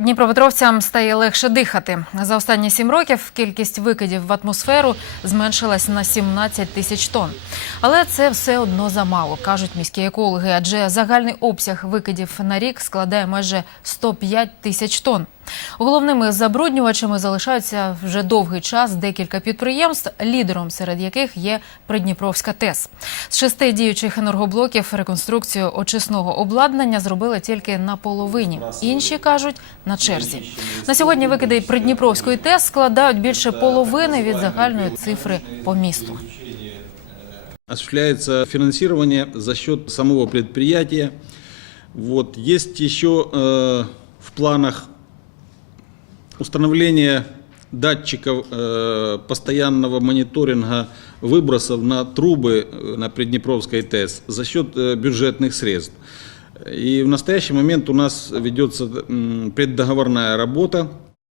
Дніпропетровцям стає легше дихати. За останні сім років кількість викидів в атмосферу зменшилась на 17 тисяч тонн. Але це все одно замало, кажуть міські екологи, адже загальний обсяг викидів на рік складає майже 105 тисяч тонн. Головними забруднювачами залишаються вже довгий час декілька підприємств, лідером серед яких є Придніпровська ТЕС. З шести діючих енергоблоків реконструкцію очисного обладнання зробили тільки на половині. Інші кажуть на черзі. На сьогодні викиди Придніпровської ТЕС складають більше половини від загальної цифри по місту. Осуществляется финансирование за счет самого предприятия. Вот. Есть еще э, в планах установление датчиков э, постоянного мониторинга выбросов на трубы э, на Приднепровской ТЭС за счет э, бюджетных средств. И в настоящий момент у нас ведется м, преддоговорная работа